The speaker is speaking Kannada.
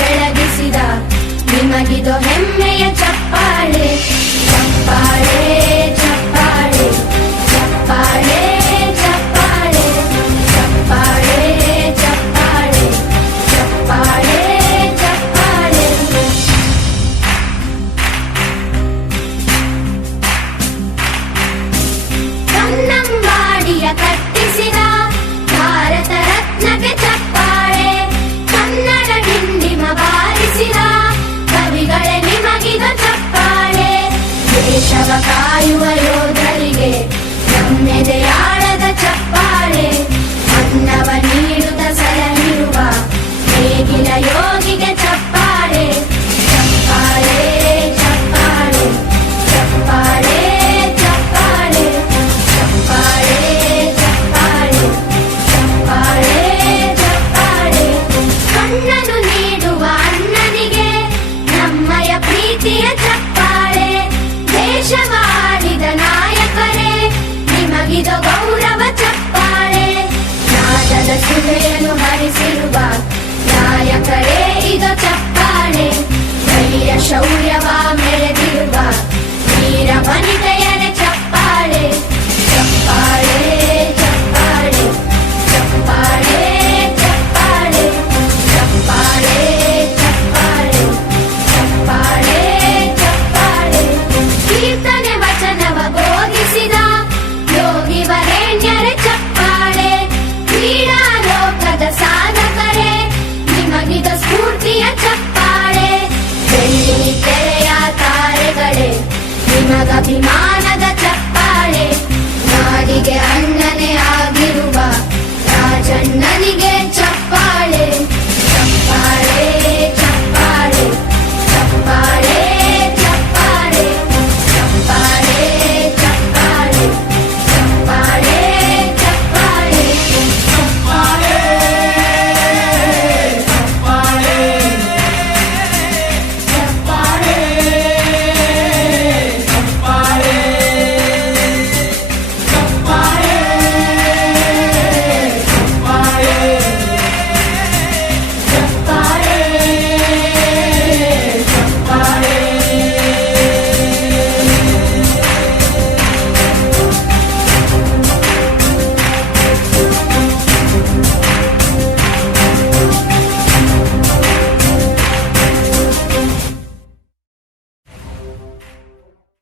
ಬೆಳಗಿಸಿದ ನಿಮಗಿದು ಹೆಮ್ಮೆಯ ಚಪ್ಪಾಳೆ ಚಪ್ಪಾಳೆ ಚಪ್ಪಾಳೆ ಚಪ್ಪಾಳೆ ಚಪ್ಪಾಳೆ ಚಪ್ಪಾಳೆ ಚಪ್ಪಾಳೆ ಚಪ್ಪಾಳೆ ಚಪ್ಪಾಳೆ ಕನ್ನಂಬಾಡಿಯ ಕಟ್ಟಿಸಿದ ಭಾರತ ರತ್ನಕ್ಕೆ ಚಪ್ಪಾಳೆ ಕನ್ನಡ ಡಿಂಡಿಮ ಬಾರಿಸಿದ ಕವಿಗಳೇ ನಿಮಗಿದು ಚಪ್ಪಾಳೆ ದೇಶವ ಕಾಯುವ ಯೋಧರಿಗೆ ನಮ್ಮೆದೆಯಾಳದ ಚಪ್ಪಾಳೆ ಅನ್ನವ ನೀಡುತ್ತ ಸಲಹಿರುವ ನೇಗಿಲ ಯೋಗಿಗೆ ಚಪ್ಪಾಳೆ ಚಪ್ಪಾಳೆ ಚಪ್ಪಾಳೆ ಚಪ್ಪಾಳೆ ಚಪ್ಪಾಳೆ ಚಪ್ಪಾಳೆ ಚಪ್ಪಾಳೆ ಚಪ್ಪಾಳೆ ಚಪ್ಪಾಳೆ ಕಣ್ಣನು ನೀಡುವ ಅಣ್ಣನಿಗೆ ನಮ್ಮಯ ಪ್ರೀತಿಯ ಚಪ್ಪಾಳೆ ದೇಶವಾಡಿದ ನಾಯಕರೇ ನಿಮಗಿದು ಗೌರವ ಚಪ್ಪಾಳೆ ನಾದದ ಸುಧೆಯನ್ನು ಹರಿಸಿರುವ ನಾಯಕರೇ ಇದು ಚಪ್ಪಾಳೆ ಧೈರ್ಯ ಶೌರ್ಯ